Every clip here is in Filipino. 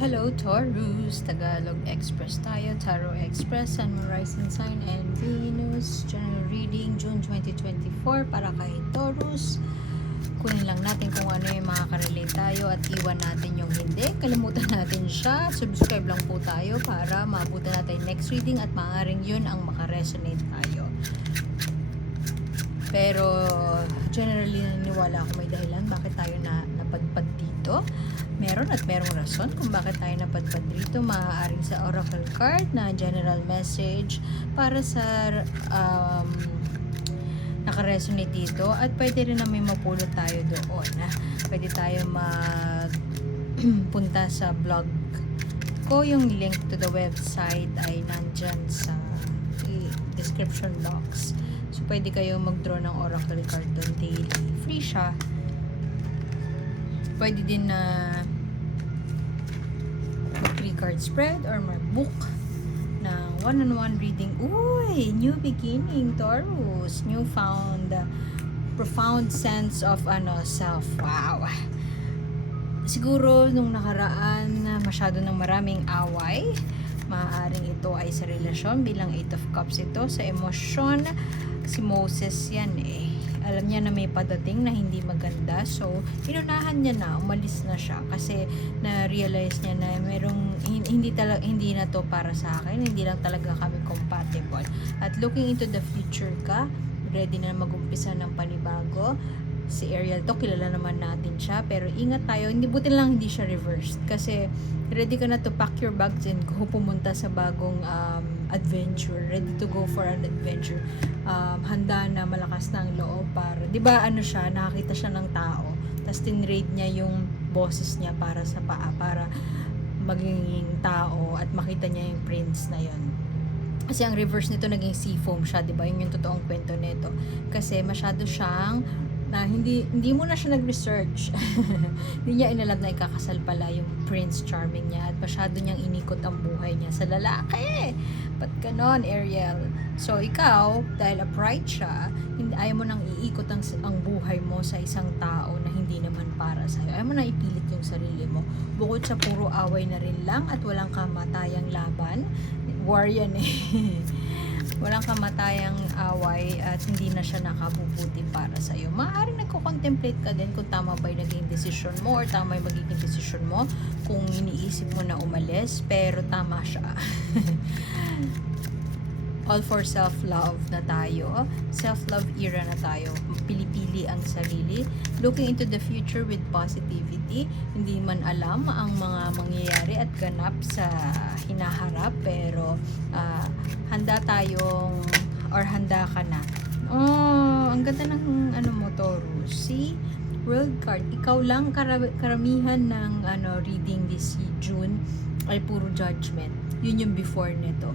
Hello Taurus, Tagalog Express tayo, Tarot Express, Sun, Moon, Rising Sign, and Venus. General reading, June 2024 para kay Taurus. Kunin lang natin kung ano yung makaka-relate tayo at iwan natin yung hindi. Kalimutan natin siya. Subscribe lang po tayo para maabutan natin next reading at maaaring yun ang makaresonate tayo. Pero generally naniniwala ako may dahilan bakit tayo napadpad dito. Meron at merong rason kung bakit tayo napadpad dito. Maaaring sa oracle card na general message para sa nakaresonate dito, at pwede rin namin mapulot tayo doon. Pwede tayo magpunta sa blog ko. Yung link to the website ay nandyan sa description box. So, pwede kayo mag-draw ng oracle card doon daily. Free siya. Pwede din na mag-3 card spread or mag-book ng one-on-one reading. Uy! New beginning, Taurus. Newfound profound sense of self. Wow! Siguro, nung nakaraan, masyado ng maraming away. Maaaring ito ay sa relasyon bilang 8 of Cups ito. Sa emosyon, si Moses yan alam niya na may padating na hindi maganda, so inunahan niya na, umalis na siya kasi na-realize niya na merong hindi na to para sa akin, hindi lang talaga kami compatible. At looking into the future ka, ready na mag-umpisa ng panibago. Si Ariel to, kilala naman natin siya, pero ingat tayo, buti lang hindi siya reversed kasi ready ka na to pack your bags and go pumunta sa bagong adventure, ready to go for an adventure. Handa na, malakas na ang loob para, di ba siya, nakakita siya ng tao, tapos tinraid niya yung boses niya para sa paa, para maging tao at makita niya yung prince na yon. Kasi ang reverse nito naging sea foam siya, di ba? Yun yung totoong kwento nito. Kasi masyado siyang na hindi mo na siya nag-research. Hindi niya inalam na ikakasal pala yung Prince Charming niya, at masyado niyang inikot ang buhay niya sa lalaki. Ba't ganon, Ariel? So, ikaw, dahil upright siya, ayaw mo nang iikot ang buhay mo sa isang tao na hindi naman para sa'yo. Ayaw mo na ipilit yung sarili mo. Bukod sa puro away na rin lang at walang kamatayang laban, war yan walang kamatayang away at hindi na siya nakabubuti para sa'yo. Maaaring nagko-contemplate ka din kung tama ba yung naging decision mo or tama yung magiging decision mo kung iniisip mo na umalis, pero tama siya. All for self-love na tayo. Self-love era na tayo. Pili-pili ang sarili. Looking into the future with positivity. Hindi man alam ang mga mangyayari at ganap sa hinaharap, pero handa tayong, or handa ka na. Oh, ang ganda ng mo, Taurus. See? World card. Ikaw lang, karamihan ng reading this June ay puro judgment. Yun yung before nito,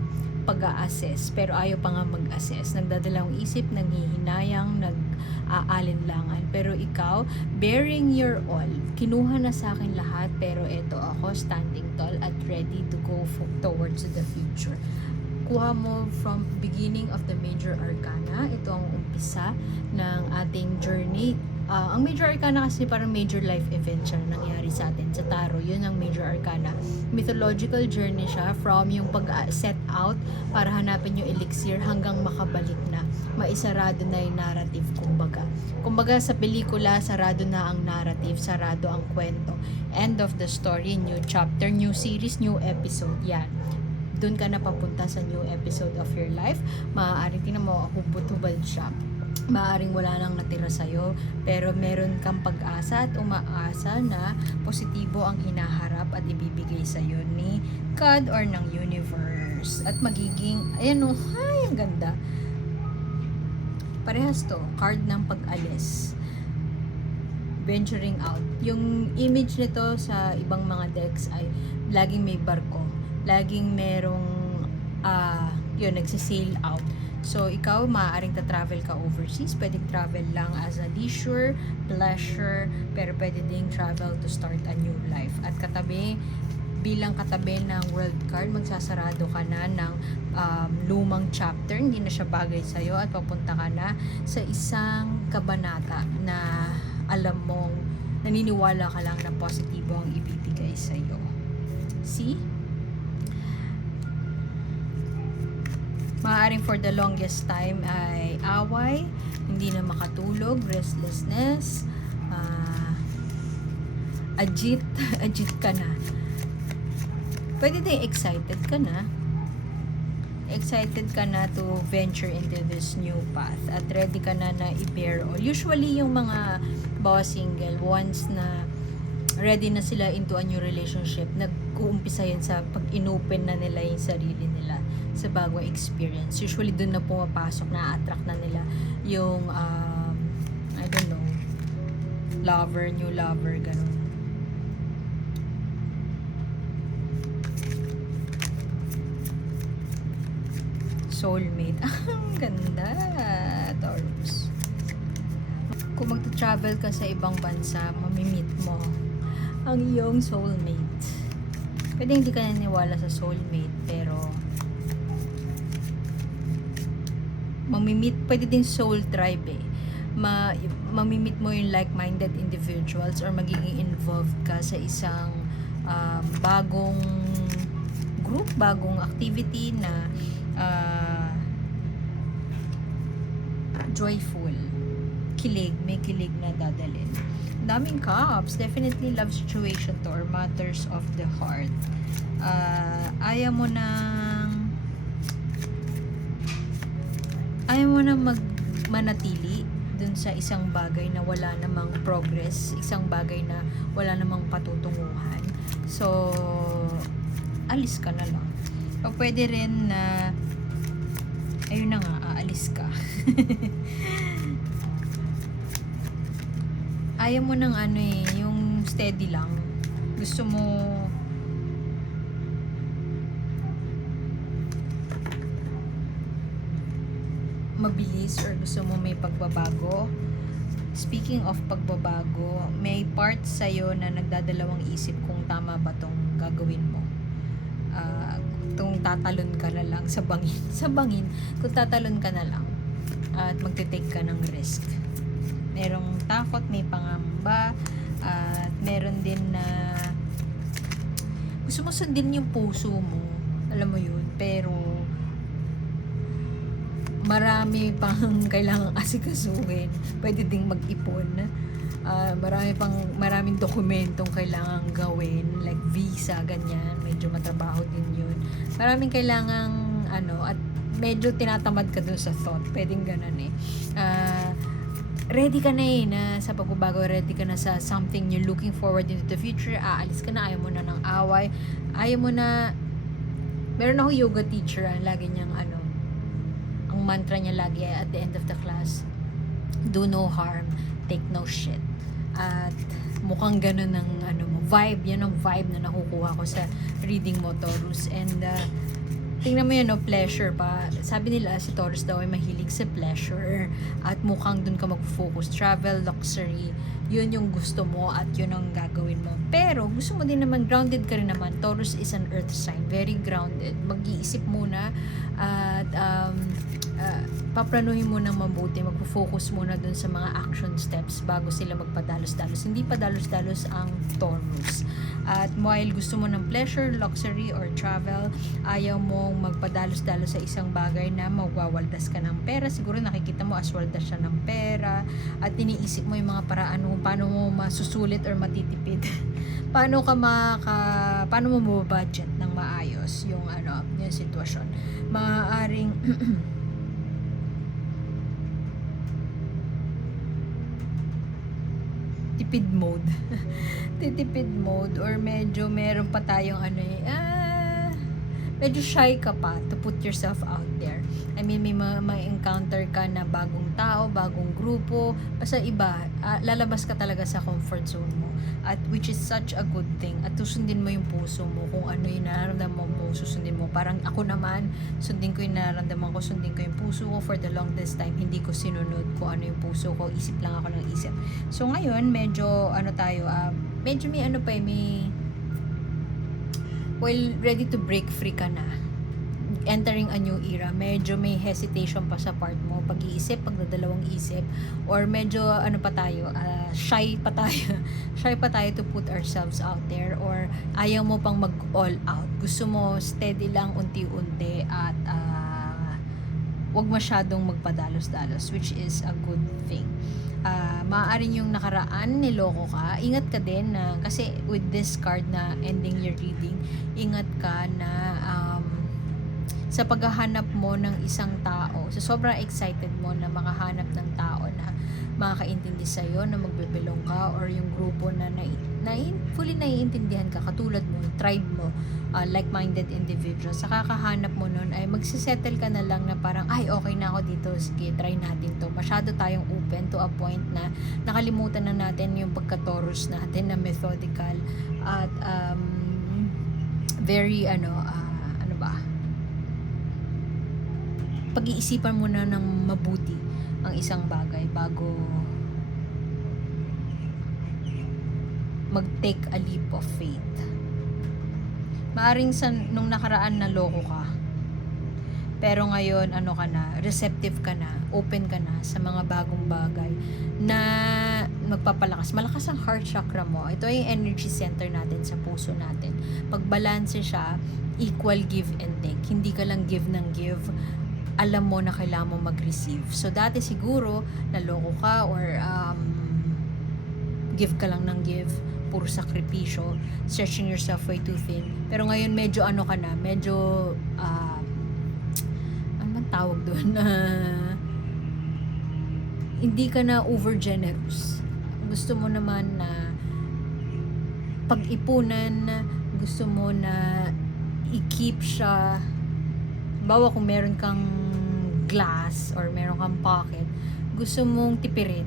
pag-a-assess, pero ayaw pa nga mag-assess, nagdadalawang isip, nanghihinayang, nag-aalinlangan. Pero ikaw, bearing your all, kinuha na sa akin lahat, pero eto ako, standing tall at ready to go towards the future. Kuha mo from beginning of the major arcana. Ito ang umpisa ng ating journey. Ang major arcana kasi parang major life event siya na nangyari sa atin sa tarot. Yun ang major arcana. Mythological journey siya from yung pag-set out para hanapin yung elixir hanggang makabalik na. Maisarado na yung narrative, kumbaga. Kumbaga sa pelikula, sarado na ang narrative, sarado ang kwento. End of the story, new chapter, new series, new episode. Yan. Doon ka na papunta sa new episode of your life. Maaaring tingnan mo, hubot-hubad siya. Maaaring wala nang natira sa'yo, pero meron kang pag-asa at umaasa na positibo ang hinaharap at ibibigay sa'yo ni God or ng universe. At magiging, ay, ang ganda. Parehas to, card ng pag-alis. Venturing out. Yung image nito sa ibang mga decks ay laging may barko. Laging merong nagsisail out. So, ikaw, maaaring ta-travel ka overseas. Pwedeng travel lang as a leisure, pleasure, pero pwede ding travel to start a new life. At bilang katabi ng world card, magsasarado ka na ng lumang chapter. Hindi na siya bagay sa'yo at papunta ka na sa isang kabanata na alam mong naniniwala ka lang na positibo ang ibibigay sa'yo. busy. Maaaring for the longest time ay away, hindi na makatulog, restlessness, agit ka na. Pwede din excited ka na. Excited ka na to venture into this new path at ready ka na i-bear all. Usually yung mga bawa single, once na ready na sila into a new relationship, nag-uumpisa yun sa pag-inopen na nila yung sarili nila sa bagong experience. Usually dun na pumapasok, na-attract na nila yung I don't know, lover, new lover, ganun. Soulmate. Ang ganda, Taurus. Kung magta-travel ka sa ibang bansa, mamimit mo ang iyong soulmate. Pwede hindi ka naniwala sa soulmate, pero mamimit, pwede din soul tribe eh. Mamimit mo yung like-minded individuals or magiging involved ka sa isang bagong group, bagong activity na joyful, may kilig na dadalhin. Daming cups, definitely love situation to or matters of the heart. Ayaw mo na manatili dun sa isang bagay na wala namang progress, isang bagay na wala namang patutunguhan. So, alis ka na lang. O pwede rin na ayun na nga, aalis ka. Ayaw mo ng yung steady lang. Gusto mo mabilis or gusto mo may pagbabago. Speaking of pagbabago, may parts sa'yo na nagdadalawang isip kung tama ba tong gagawin mo. Kung tatalon ka na lang sa bangin, kung tatalon ka na lang at magte-take ka ng risk. Merong takot, may pangamba, at meron din na gusto mo sundin yung puso mo, alam mo yun, pero marami pang kailangang asikasuhin. Pwede ding mag-ipon. Maraming dokumentong kailangang gawin, like visa, ganyan. Medyo matrabaho din yun. Maraming kailangang at medyo tinatamad ka dun sa thought. Pwedeng ganun eh. Ready ka na na sa pagbabago, ready ka na sa something you're looking forward into the future. Aalis ka na, ayaw mo na ng away. Ayaw mo na, meron ako yoga teacher, lagi niyang ang mantra niya lagi at the end of the class, do no harm, take no shit. At mukhang ganun ang vibe, yan ang vibe na nakukuha ko sa reading mo, Taurus. And tingnan mo yan, pleasure pa. Sabi nila si Taurus daw ay mahilig sa pleasure at mukhang dun ka mag-focus. Travel, luxury, yun yung gusto mo at yun ang gagawin mo. Pero gusto mo din naman, grounded ka rin naman. Taurus is an earth sign, very grounded. Mag-iisip muna at paplanuhin mo ng mabuti, magpo-focus muna dun sa mga action steps bago sila magpadalos-dalos. Hindi padalos-dalos ang Taurus. At while gusto mo ng pleasure, luxury, or travel, ayaw mong magpadalos-dalos sa isang bagay na magwawaldas ka ng pera. Siguro nakikita mo aswaldas siya ng pera at iniisip mo yung mga paraan kung paano mo masusulit or matitipid. paano mo mo-budget ng maayos yung yung sitwasyon. Maaaring tipid mode. Titipid mode or medyo meron pa tayong medyo shy ka pa to put yourself out there. I mean, may encounter ka na bagong tao, bagong grupo, basta iba, lalabas ka talaga sa comfort zone mo. At which is such a good thing. At susundin mo yung puso mo kung ano yung nararamdaman mo, susundin mo. Parang ako naman, sundin ko yung nararamdaman ko, sundin ko yung puso ko for the longest time. Hindi ko sinunod kung ano yung puso ko, isip lang ako ng isip. So ngayon, medyo medyo may well, ready to break free ka na. entering a new era, medyo may hesitation pa sa part mo, pag-iisip, pagdadalawang isip, or medyo ano pa tayo, shy pa tayo, shy pa tayo to put ourselves out there, or ayaw mo pang mag all out, gusto mo steady lang, unti-unti, at wag masyadong magpadalos-dalos, which is a good thing. Maaaring yung nakaraan niloko ka, ingat ka din na, kasi with this card na ending your reading, ingat ka na sa paghahanap mo ng isang tao, so sobrang excited mo na makahanap ng tao na makakaintindi sa'yo, na magbebelong ka, or yung grupo na fully naiintindihan ka, katulad mo, tribe mo, like-minded individuals. Sa kakahanap mo nun ay magsisettle ka na lang na parang, ay okay na ako dito, sige try natin to. Masyado tayong open to a point na nakalimutan na natin yung pagka-Taurus natin na methodical at very ano ba, pag-iisipan mo na ng mabuti ang isang bagay bago mag-take a leap of faith. Maaring nung nakaraan na loko ka, pero ngayon ano ka na, receptive ka na, open ka na sa mga bagong bagay na magpapalakas. Malakas ang heart chakra mo. Ito ay energy center natin sa puso natin. Pag balance siya, equal give and take. Hindi ka lang give ng give, alam mo na kailangan mo mag-receive. So dati siguro naloko ka, or give ka lang ng give, puro sakripisyo, stretching yourself way too thin. Pero ngayon medyo ano ka na, medyo ano man tawag doon, hindi ka na over generous. Gusto mo naman na pag-ipunan, gusto mo na i-keep siya. Bawa kung meron kang glass or meron kang pocket, gusto mong tipirin.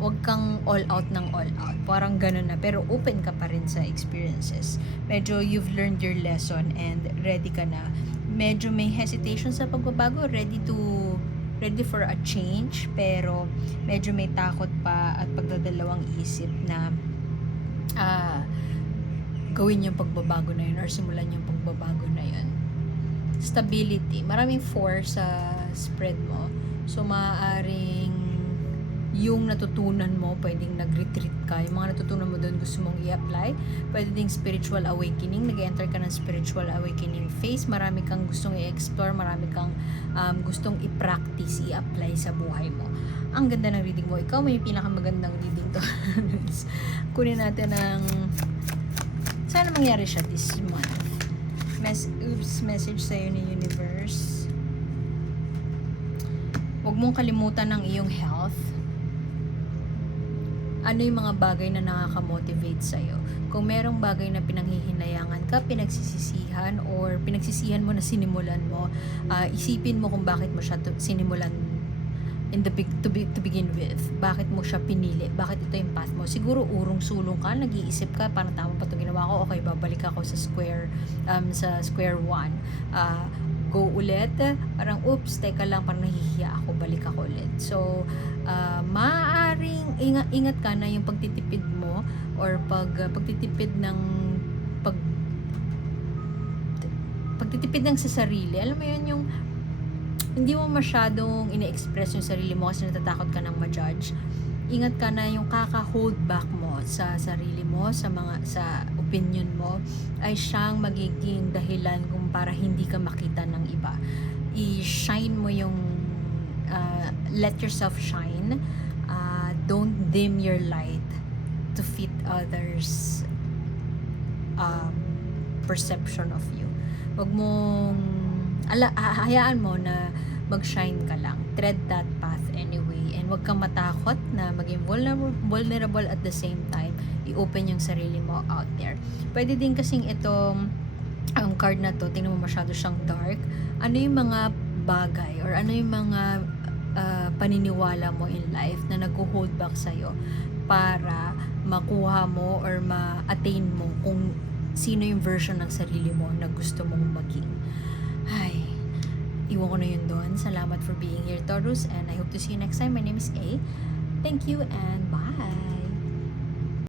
Huwag kang all out ng all out. Parang ganun na. Pero open ka pa rin sa experiences. Medyo you've learned your lesson and ready ka na. Medyo may hesitation sa pagbabago. Ready for a change. Pero medyo may takot pa at pagdadalawang isip na gawin yung pagbabago na yun or simulan yung pagbabago na yun. Stability. Maraming 4 sa spread mo. So, maaaring yung natutunan mo, pwedeng nag-retreat ka. Yung mga natutunan mo doon, gusto mong i-apply. Pwede ding spiritual awakening. Nag-enter ka ng spiritual awakening phase. Marami kang gustong i-explore. Marami kang gustong i-practice, i-apply sa buhay mo. Ang ganda ng reading mo. Ikaw may pinakamagandang reading to. Kunin natin ang sana mangyari siya this month. Message sa'yo ni universe. Huwag mong kalimutan ang iyong health. Ano yung mga bagay na nakaka-motivate sa'yo? Kung merong bagay na pinanghihinayangan ka, pinagsisisihan, or pinagsisihan mo na sinimulan mo, isipin mo kung bakit mo siya sinimulan to begin with. Bakit mo siya pinili? Bakit ito yung path mo? Siguro urong-sulong ka, nag-iisip ka, parang tama pa itong ginawa ko, okay, babalik ako sa square one. Go ulit, parang oops, teka lang, parang nahihiya ako, balik ako ulit. So, maaaring ingat ka na yung pagtitipid mo or pagtitipid ng pagtitipid ng sa sarili. Alam mo yun, yung hindi mo masyadong ine-express yung sarili mo kasi natatakot ka ng ma-judge. Ingat ka na yung kaka-hold back mo sa sarili mo, sa opinion mo, ay siyang magiging dahilan kung para hindi ka makita ng iba. I-shine mo yung let yourself shine. Don't dim your light to fit others perception of you. Wag mong hayaan mo na mag-shine ka lang. Tread that path anyway. And wag kang matakot na maging vulnerable at the same time. I-open yung sarili mo out there. Pwede din kasing itong ang card na to, tingnan mo masyado siyang dark. Ano yung mga bagay or ano yung mga paniniwala mo in life na nag-hold back sa'yo para makuha mo or ma-attain mo kung sino yung version ng sarili mo na gusto mong maging. Ay, iwan ko na yun doon. Salamat for being here, Taurus, and I hope to see you next time. My name is A. Thank you and bye!